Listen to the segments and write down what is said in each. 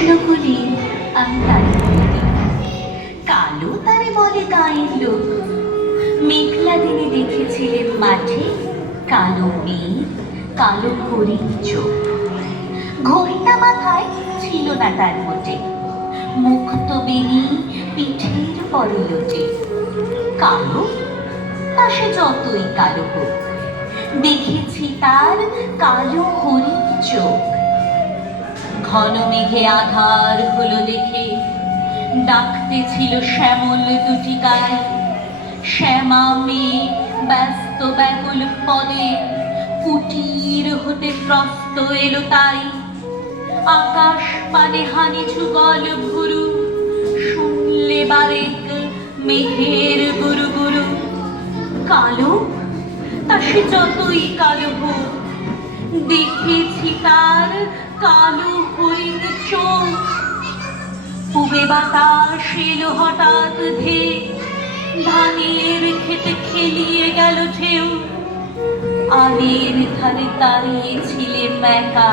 কৃষ্ণকলি আমি তারে বলি, কালো তারে বলে গায়ের লোক। মেঘলা দিনে দেখেছিলেন মাঠে কালো মেঘ, কালো হরিণ চোখ। ঘড়িটা মাথায় ছিল না তার মোটে, মুক্ত বেনি পিঠের পরলোটে। কালো তা সে যতই কালো হোক, দেখেছি তার কালো হরিণ চোখ। ঘন মেঘে আধার হলো দেখে ডাকতে ছিল শ্যামল দুটি গায়ে। শ্যামা মেয়ে ব্যস্ত ব্যাকুল পদে কুটির হতে ত্রস্ত এলো তাই। আকাশ পানে হানি যুগল ভুরু, শুনলে বারেক মেঘের গুরু গুরু। কালো তা সে যতই কালো হোক, দেখেছি তার কালো হরিণ চোখ। পুবে বাতাস এলো হঠাৎ ধে, ধানের খেতে খেলিয়ে গেল ঢেউ। আলের ধারে দাঁড়িয়েছিলেন একা,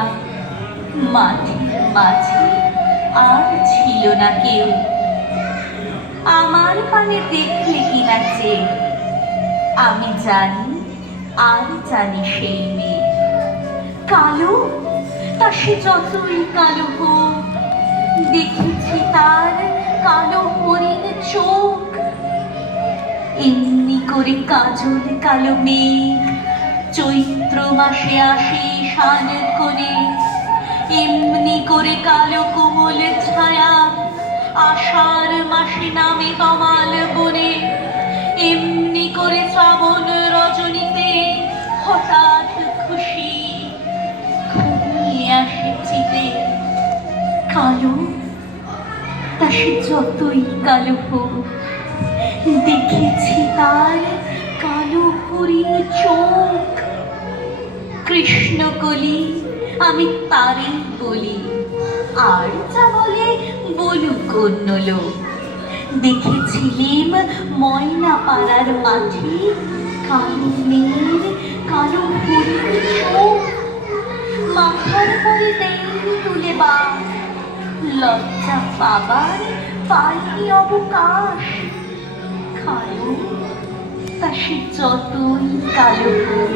মাঠের মাঝে আর ছিল না কেউ। আমার পানে দেখলে কিনা চেয়ে, আমি জানি আর জানি সেই মেয়ে। কালো তা সে যতই কালো হোক, দেখেছি তার কালো হরিণ চোখ। এমনি করে কাজল কালো মেঘ চৈত্র মাসে আসে শান করে। এমনি করে কালো কোমল ছায়া আষাঢ় মাসে নামে তমাল বনে। এমনি করে শ্রাবণ রজনীতে হঠাৎ খুশি ঘুমিয়ে আসে চিতে। কালো তা সে যতই কালো হোক, দেখেছি তার কালো হরিণ চোখ। কৃষ্ণকলি আমি তারে বলি, আর যা বলে বলুক অন্য লোক। দেখেছিলেম ময়না পাড়ার মাঠে কালো মেয়ের কালো হরিণ চোখ। মাথার পরে দেয়নি তুলে বাস, লজ্জা পাবার পাইনি অবকাশ। কালো তা সে যতই কালো হোক,